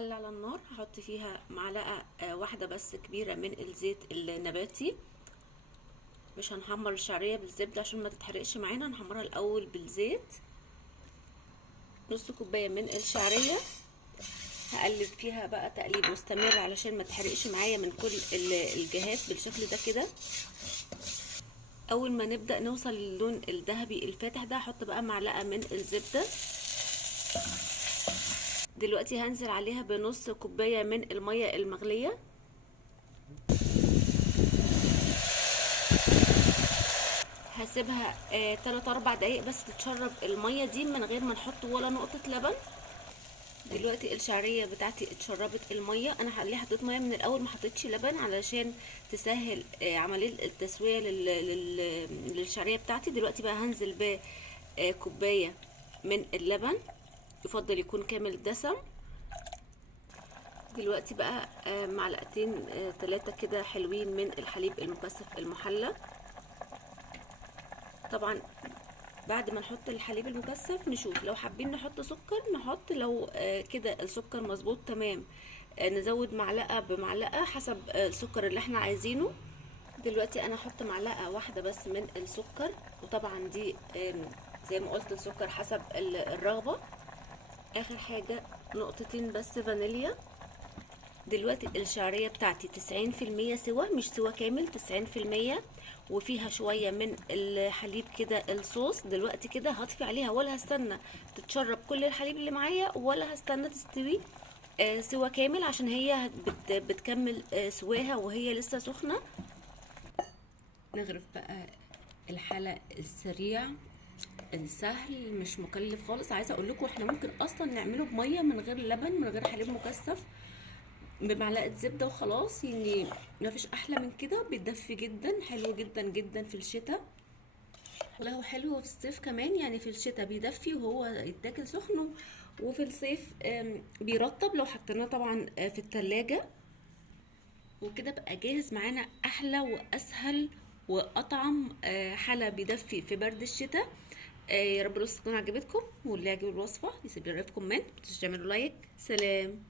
حلة على النار هحط فيها معلقة واحدة بس كبيرة من الزيت النباتي. مش هنحمر الشعرية بالزبدة عشان ما تتحرقش معانا، هنحمرها الاول بالزيت. نص كوباية من الشعرية، هقلب فيها بقى تقليب مستمر علشان ما تحرقش معايا من كل الجهات بالشكل ده كده. اول ما نبدأ نوصل للون الذهبي الفاتح ده هحط بقى معلقة من الزبدة. دلوقتي هنزل عليها بنص كوباية من المية المغلية. هسيبها 3-4 دقايق بس تتشرب المية دي من غير ما نحط ولا نقطة لبن. دلوقتي الشعرية بتاعتي اتشربت المية. انا ليه حطيت مية من الاول ما حطيتش لبن علشان تسهل عملية التسوية للشعرية بتاعتي. دلوقتي بقى هنزل بكوباية من اللبن، يفضل يكون كامل الدسم. دلوقتي بقى معلقتين 3 كده حلوين من الحليب المكثف المحلى. طبعا بعد ما نحط الحليب المكثف نشوف لو حابين نحط سكر نحط، لو كده السكر مظبوط تمام نزود معلقة بمعلقة حسب السكر اللي احنا عايزينه. دلوقتي انا هحط معلقة واحدة بس من السكر، وطبعا دي زي ما قلت السكر حسب الرغبة. اخر حاجة نقطتين بس فانيليا. دلوقتي الشعرية بتاعتي 90% سوا، مش سوا كامل، 90%، وفيها شوية من الحليب كده الصوص. دلوقتي كده هطفي عليها، ولا هستنى تتشرب كل الحليب اللي معايا ولا هستنى تستوي سوا كامل، عشان هي بتكمل سواها وهي لسه سخنة. نغرف بقى الحلى السريع السهل مش مكلف خالص. عايزه اقول لكم احنا ممكن اصلا نعمله بميه من غير لبن من غير حليب مكثف، بمعلقه زبده وخلاص. يعني مفيش احلى من كده، بيدفي جدا، حلو جدا جدا في الشتاء، وله حلو في الصيف كمان. يعني في الشتاء بيدفي وهو يتاكل سخن، وفي الصيف بيرطب لو حطيناه طبعا في التلاجة. وكده بقى جاهز معانا احلى واسهل واطعم حلا بيدفي في برد الشتاء. يا رب الوصفه تكون عجبتكم، واللي يعجب الوصفه يسيب لي رايك في كومنت، متنسوش تعملوا لايك. سلام.